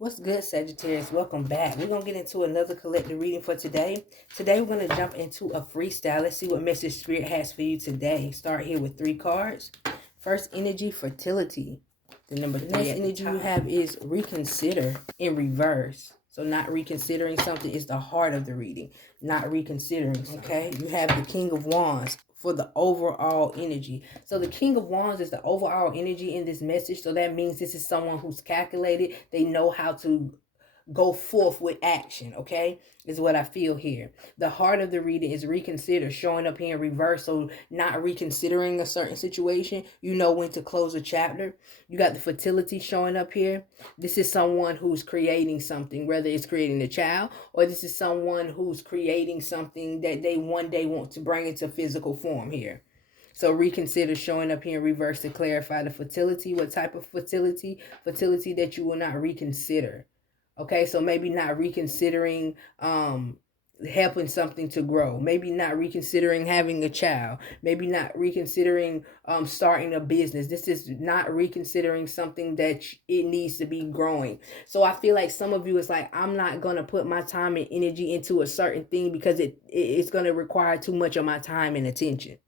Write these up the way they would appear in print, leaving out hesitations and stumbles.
What's good, Sagittarius? Welcome back. We're going to get into another collective reading for today. Today, we're going to jump into a freestyle. Let's see what message Spirit has for you today. Start here with 3 cards. First energy, fertility. The number 3 next energy you have is reconsider in reverse. So not reconsidering something is the heart of the reading. Not reconsidering something. Okay, you have the King of Wands for the overall energy. So the King of Wands is the overall energy in this message. So that means this is someone who's calculated. They know how to go forth with action, okay, is what I feel here. The heart of the reading is reconsider, showing up here in reverse. So not reconsidering a certain situation, you know when to close a chapter. You got the fertility showing up here. This is someone who's creating something, whether it's creating a child or this is someone who's creating something that they one day want to bring into physical form here. So reconsider showing up here in reverse to clarify the fertility. What type of fertility? Fertility that you will not reconsider. Okay, so maybe not reconsidering helping something to grow. Maybe not reconsidering having a child. Maybe not reconsidering starting a business. This is not reconsidering something that it needs to be growing. So I feel like some of you is like, I'm not going to put my time and energy into a certain thing because it's going to require too much of my time and attention.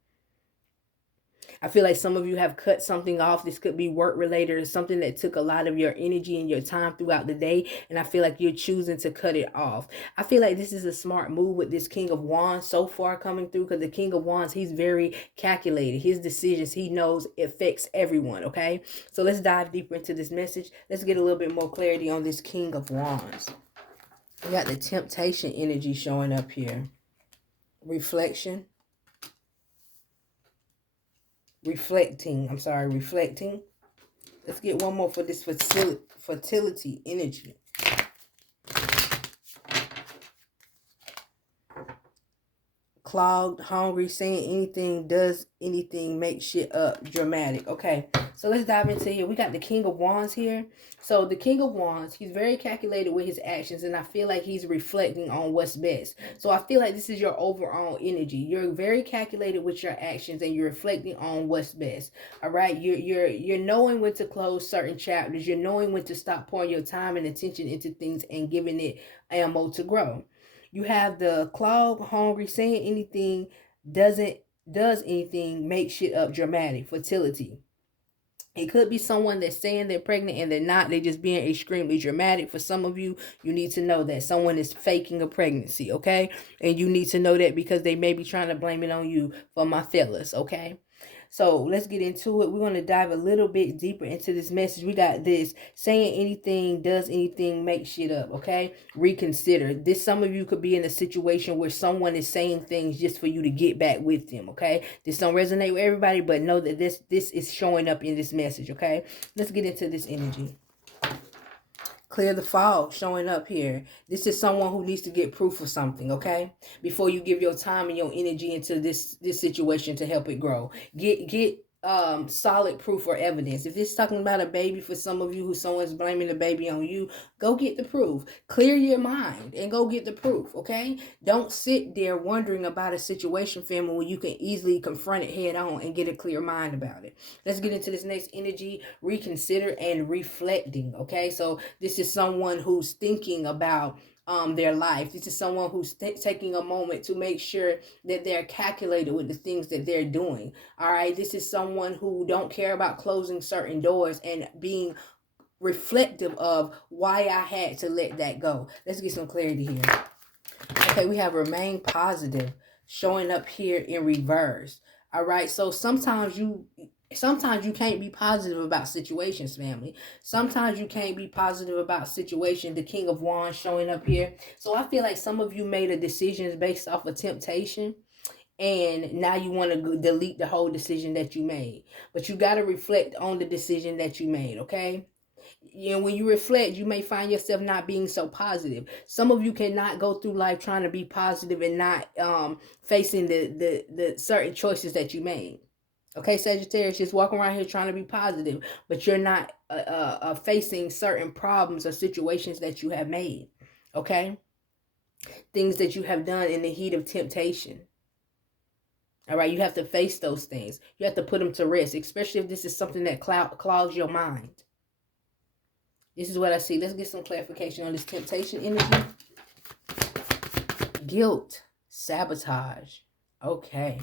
I feel like some of you have cut something off. This could be work related or something that took a lot of your energy and your time throughout the day. And I feel like you're choosing to cut it off. I feel like this is a smart move with this King of Wands so far coming through, because the King of Wands, he's very calculated. His decisions, he knows, affects everyone. Okay, so let's dive deeper into this message. Let's get a little bit more clarity on this King of Wands. We got the temptation energy showing up here. Reflection. Reflecting. Let's get one more for this fertility energy. Clogged, hungry, saying anything, does anything, make shit up, dramatic. Okay, so let's dive into here. We got the King of Wands here. So the King of Wands, he's very calculated with his actions, and I feel like he's reflecting on what's best. So I feel like this is your overall energy. You're very calculated with your actions, and you're reflecting on what's best. All right, you're knowing when to close certain chapters. You're knowing when to stop pouring your time and attention into things and giving it ammo to grow. You have the clog, hungry, saying anything, does anything, make shit up, dramatic, fertility. It could be someone that's saying they're pregnant and they're not. They're just being extremely dramatic. For some of you, you need to know that someone is faking a pregnancy, okay? And you need to know that because they may be trying to blame it on you, for my fellas, okay? So let's get into it. We're going to dive a little bit deeper into this message. We got this saying anything, does anything, make shit up, okay? Reconsider. This, some of you could be in a situation where someone is saying things just for you to get back with them, okay? This don't resonate with everybody, but know that this is showing up in this message, okay? Let's get into this energy. Clear the fog showing up here. This is someone who needs to get proof of something, okay? Before you give your time and your energy into this situation to help it grow. Get solid proof or evidence. If it's talking about a baby for some of you who someone's blaming the baby on you, go get the proof. Clear your mind and go get the proof, okay? Don't sit there wondering about a situation, family, when you can easily confront it head on and get a clear mind about it. Let's get into this next energy, reconsider and reflecting, okay? So this is someone who's thinking about their life. This is someone who's taking a moment to make sure that they're calculated with the things that they're doing. All right, this is someone who don't care about closing certain doors and being reflective of why I had to let that go. Let's get some clarity here. Okay, we have remain positive showing up here in reverse. All right, so sometimes you can't be positive about situations, family. Sometimes you can't be positive about situations. The King of Wands showing up here. So I feel like some of you made a decision based off of temptation, and now you want to delete the whole decision that you made. But you got to reflect on the decision that you made, okay? You know, when you reflect, you may find yourself not being so positive. Some of you cannot go through life trying to be positive and not facing the certain choices that you made. Okay, Sagittarius, just walking around here trying to be positive, but you're not facing certain problems or situations that you have made. Okay, things that you have done in the heat of temptation. All right, you have to face those things. You have to put them to rest, especially if this is something that clouds your mind. This is what I see. Let's get some clarification on this temptation energy. Guilt, sabotage. Okay.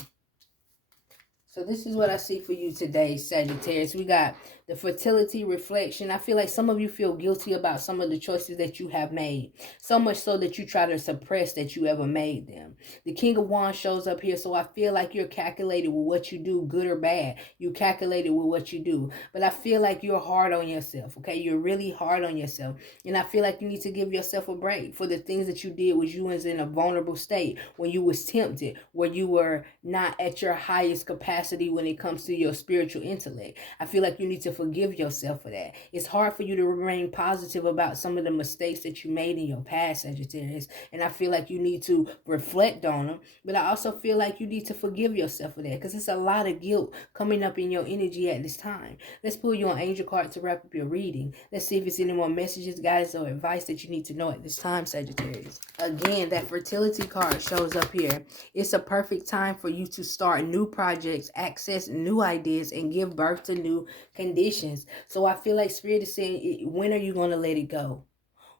So this is what I see for you today, Sagittarius. We got the fertility reflection. I feel like some of you feel guilty about some of the choices that you have made. So much so that you try to suppress that you ever made them. The King of Wands shows up here. So I feel like you're calculated with what you do, good or bad. You calculated with what you do. But I feel like you're hard on yourself, okay? You're really hard on yourself. And I feel like you need to give yourself a break for the things that you did when you was in a vulnerable state, when you was tempted, where you were not at your highest capacity when it comes to your spiritual intellect. I feel like you need to forgive yourself for that. It's hard for you to remain positive about some of the mistakes that you made in your past, Sagittarius. And I feel like you need to reflect on them. But I also feel like you need to forgive yourself for that, because it's a lot of guilt coming up in your energy at this time. Let's pull you an angel card to wrap up your reading. Let's see if it's any more messages, guidance, or advice that you need to know at this time, Sagittarius. Again, that fertility card shows up here. It's a perfect time for you to start new projects, access new ideas, and give birth to new conditions. So I feel like Spirit is saying, when are you going to let it go?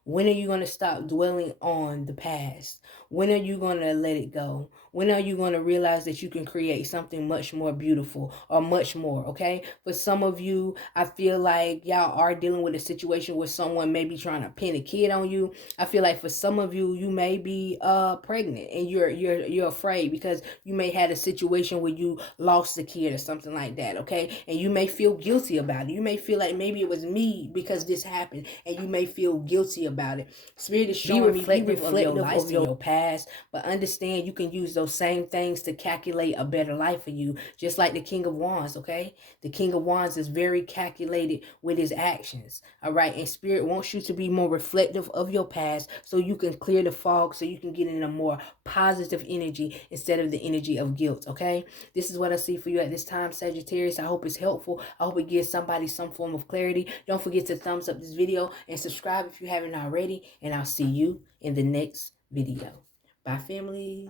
When are you going to stop dwelling on the past? When are you going to let it go? When are you going to realize that you can create something much more beautiful or much more, okay? For some of you, I feel like y'all are dealing with a situation where someone may be trying to pin a kid on you. I feel like for some of you, you may be pregnant and you're afraid because you may have a situation where you lost the kid or something like that, okay? And you may feel guilty about it. You may feel like maybe it was me because this happened, and you may feel guilty about it. Spirit is showing me be reflective of your past, but understand you can use those same things to calculate a better life for you, just like the King of Wands, okay? The King of Wands is very calculated with his actions, all right? And Spirit wants you to be more reflective of your past so you can clear the fog, so you can get in a more positive energy instead of the energy of guilt, okay? This is what I see for you at this time, Sagittarius. I hope it's helpful. I hope it gives somebody some form of clarity. Don't forget to thumbs up this video and subscribe if you haven't already, and I'll see you in the next video. Bye, family.